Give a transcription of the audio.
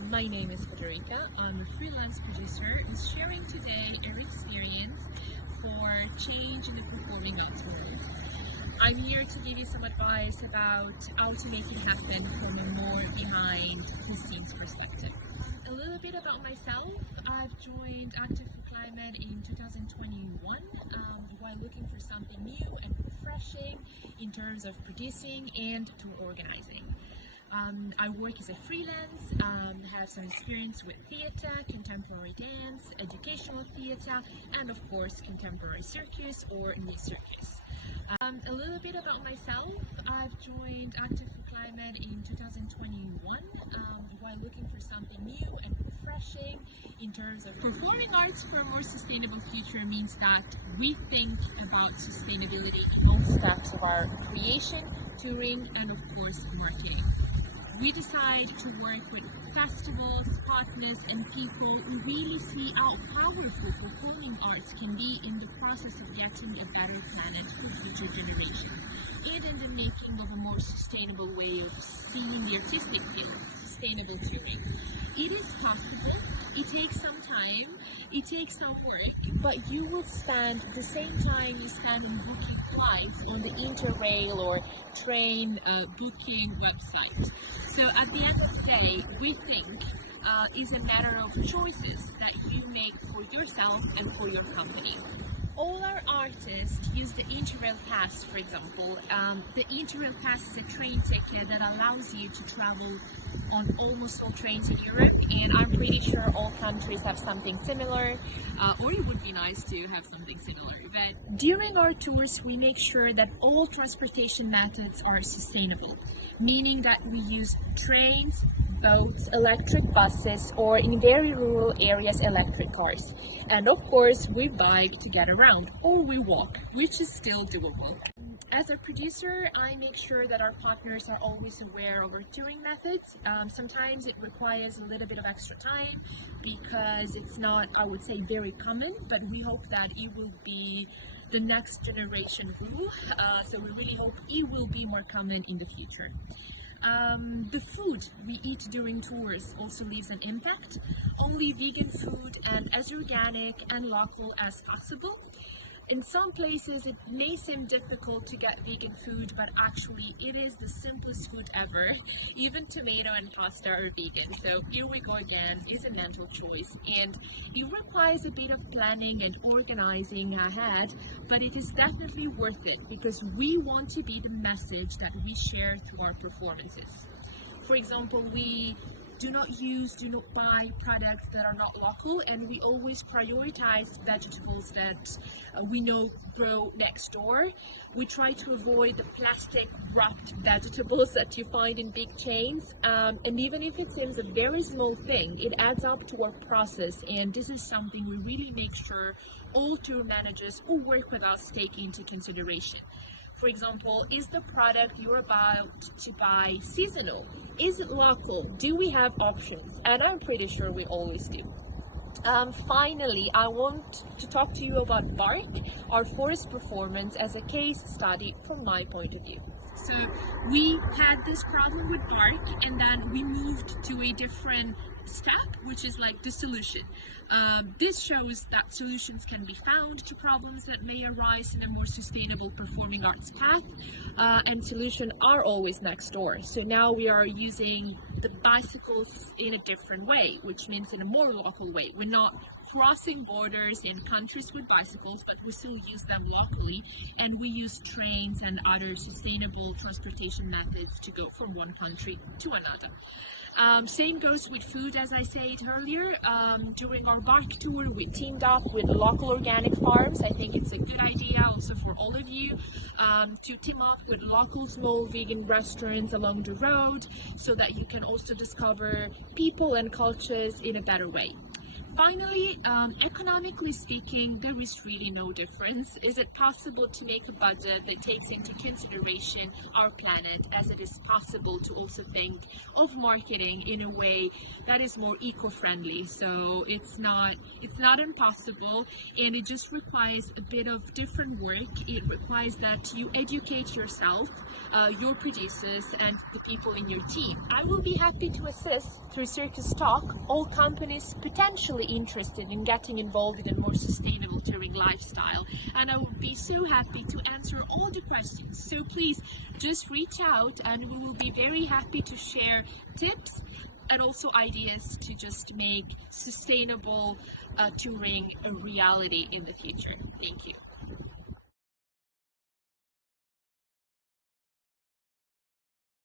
My name is Federica. I'm a freelance producer who's sharing today her experience for change in the performing arts world. I'm here to give you some advice about how to make it happen from a more behind the scenes perspective. A little bit about myself. I've joined Active for Climate in 2021 while looking for something new and refreshing in terms of producing and tour organizing. I work as a freelance, have some experience with theatre, contemporary dance, educational theatre, and of course contemporary circus or new circus. A little bit about myself. I've joined Active for Climate in 2021 while looking for something new and refreshing in terms of performing arts for a more sustainable future means that we think about sustainability in all steps of our creation, touring, and of course marketing. We decide to work with festivals, partners, and people who really see how powerful performing arts can be in the process of getting a better planet for future generations, and in the making of a more sustainable way of seeing the artistic field, sustainable touring. It is possible, it takes some time, it takes some work, but you will spend the same time you spend in booking flights on the Interrail or train booking website. So at the end of the day, we think is a matter of choices that you make for yourself and for your company. All our artists use the Interrail Pass, for example. The Interrail Pass is a train ticket that allows you to travel on almost all trains in Europe, and I'm pretty sure all countries have something similar, or it would be nice to have something similar. But during our tours, we make sure that all transportation methods are sustainable, meaning that we use trains, boats, electric buses, or in very rural areas, electric cars. And of course, we bike to get around, or we walk, which is still doable. As a producer, I make sure that our partners are always aware of our touring methods. Sometimes it requires a little bit of extra time because it's not, I would say, very common, but we hope that it will be the next generation rule. So we really hope it will be more common in the future. The food we eat during tours also leaves an impact. Only vegan food and as organic and local as possible. In some places it may seem difficult to get vegan food, but actually it is the simplest food ever. Even tomato and pasta are vegan. So here we go again, it's a mental choice, and it requires a bit of planning and organizing ahead, but it is definitely worth it because we want to be the message that we share through our performances. For example, we do not buy products that are not local, and we always prioritize vegetables that we know grow next door. We try to avoid the plastic wrapped vegetables that you find in big chains, and even if it seems a very small thing, it adds up to our process, and this is something we really make sure all tour managers who work with us take into consideration. For example, is the product you're about to buy seasonal? Is it local? Do we have options? And I'm pretty sure we always do. Finally, I want to talk to you about bark, our forest performance, as a case study from my point of view. So we had this problem with bark, and then we moved to a different step, which is like the solution. This shows that solutions can be found to problems that may arise in a more sustainable performing arts path, and solutions are always next door. So now we are using the bicycles in a different way, which means in a more local way. We're not crossing borders in countries with bicycles, but we still use them locally, and we use trains and other sustainable transportation methods to go from one country to another. Same goes with food, as I said earlier. During our bark tour, we teamed up with local organic farms. I think it's a good idea also for all of you to team up with local small vegan restaurants along the road so that you can also discover people and cultures in a better way. Finally, economically speaking, there is really no difference. Is it possible to make a budget that takes into consideration our planet, as it is possible to also think of marketing in a way that is more eco-friendly? So it's not impossible, and it just requires a bit of different work. It requires that you educate yourself, your producers, and the people in your team. I will be happy to assist through CircusTalk all companies potentially interested in getting involved in a more sustainable touring lifestyle, and I would be so happy to answer all the questions. So please just reach out, and we will be very happy to share tips and also ideas to just make sustainable touring a reality in the future. Thank you.